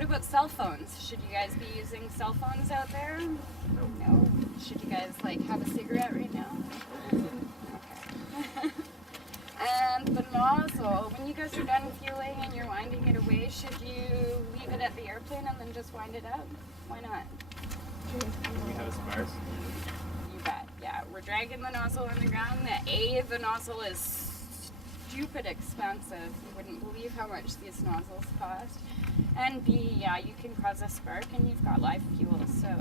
What about cell phones? Should you guys be using cell phones out there? No. Should you guys like have a cigarette right now? Okay. And the nozzle, when you guys are done fueling and you're winding it away, should you leave it at the airplane and then just wind it up? Why not? We have a spark. You bet. Yeah, we're dragging the nozzle on the ground. The nozzle is stupid expensive. You wouldn't believe how much these nozzles cost. And B, yeah, you can cause a spark and you've got live fuel, so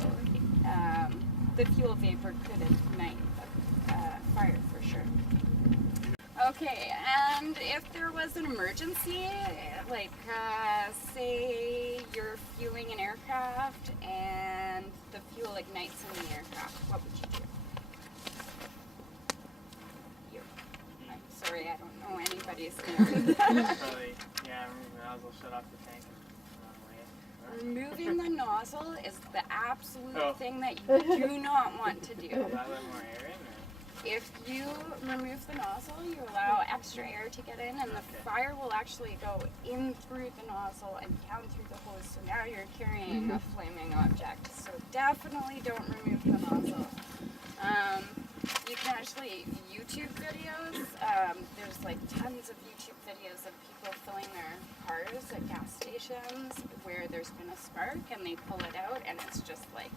the fuel vapor could ignite a fire for sure. Okay, and if there was an emergency, like say you're fueling an aircraft and the fuel ignites in the aircraft, what would you do? I'm sorry, I don't know anybody's name. Probably, yeah, remove the nozzle, shut off the tank, and run away. Removing the nozzle is the absolute thing that you do not want to do. Will that let more air in? Or? If you remove the nozzle, you allow extra air to get in, and the fire will actually go in through the nozzle and down through the hose. So now you're carrying a flaming object. So definitely don't remove the nozzle. You can actually YouTube videos. There's like tons of YouTube videos of people filling their cars at gas stations where there's been a spark and they pull it out and it's just like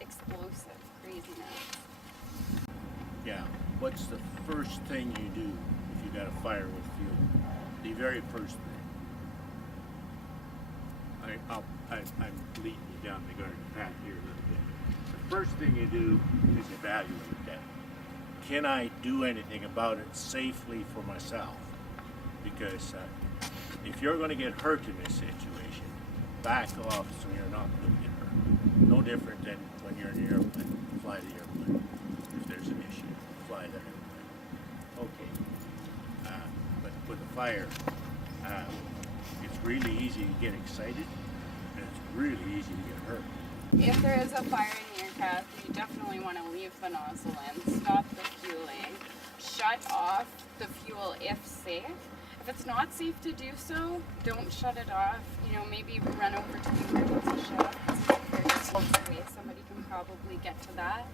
explosive craziness. Yeah. What's the first thing you do if you got a fire with fuel? The very first thing. I'm leading you down the garden path here a little bit. The first thing you do is evaluate that. Can I do anything about it safely for myself? Because if you're going to get hurt in this situation, back off so you're not going to get hurt. No different than when you're in an airplane. Fly the airplane. If there's an issue, fly the airplane. Okay. But with a fire, it's really easy to get excited, and it's really easy to get hurt. If there is a fire in the aircraft, you definitely want to leave the nozzle in, stop the fueling, shut off the fuel if safe. If it's not safe to do so, don't shut it off. You know, maybe run over to the emergency shaft. It's away. Somebody can probably get to that.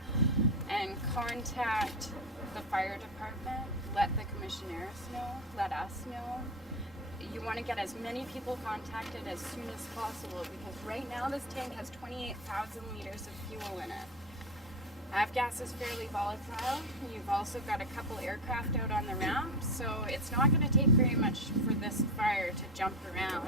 And contact the fire department. Let the commissioners know. Let us know. You want to get as many people contacted as soon as possible because right now this tank has 28,000 liters of fuel in it. Avgas is fairly volatile. You've also got a couple aircraft out on the ramp, so it's not going to take very much for this fire to jump around.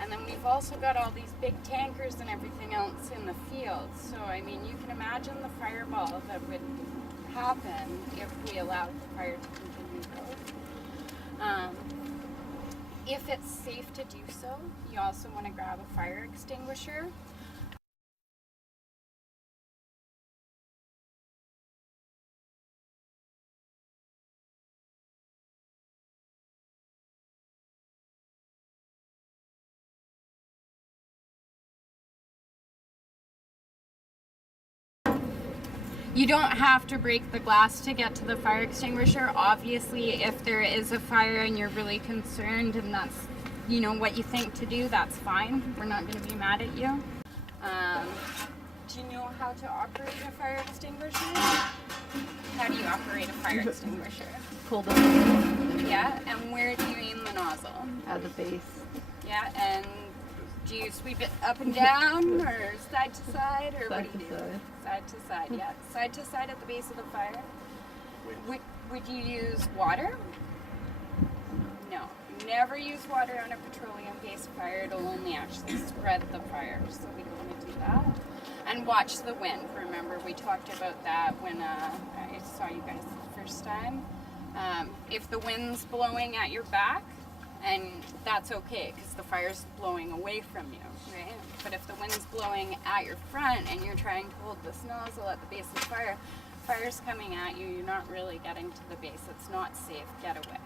And then we've also got all these big tankers and everything else in the field. So, I mean, you can imagine the fireball that would happen if we allowed the fire to continue going. If it's safe to do so, you also want to grab a fire extinguisher. You don't have to break the glass to get to the fire extinguisher. Obviously, if there is a fire and you're really concerned and that's, you know, what you think to do, that's fine. We're not going to be mad at you. Do you know how to operate a fire extinguisher? How do you operate a fire extinguisher? Pull the nozzle Yeah, and where do you aim the nozzle? at the base. Yeah, and do you sweep it up and down or side to side or Side what do you to do? side. Side to side, yeah. Side to side at the base of the fire. Would you use water? No. Never use water on a petroleum-based fire. It'll only actually spread the fire, so we don't want to do that. And watch the wind. Remember, we talked about that when I saw you guys the first time. If the wind's blowing at your back, and that's okay because the fire's blowing away from you, right? But if the wind's blowing at your front and you're trying to hold this nozzle at the base of the fire, fire's coming at you, you're not really getting to the base. It's not safe. Get away.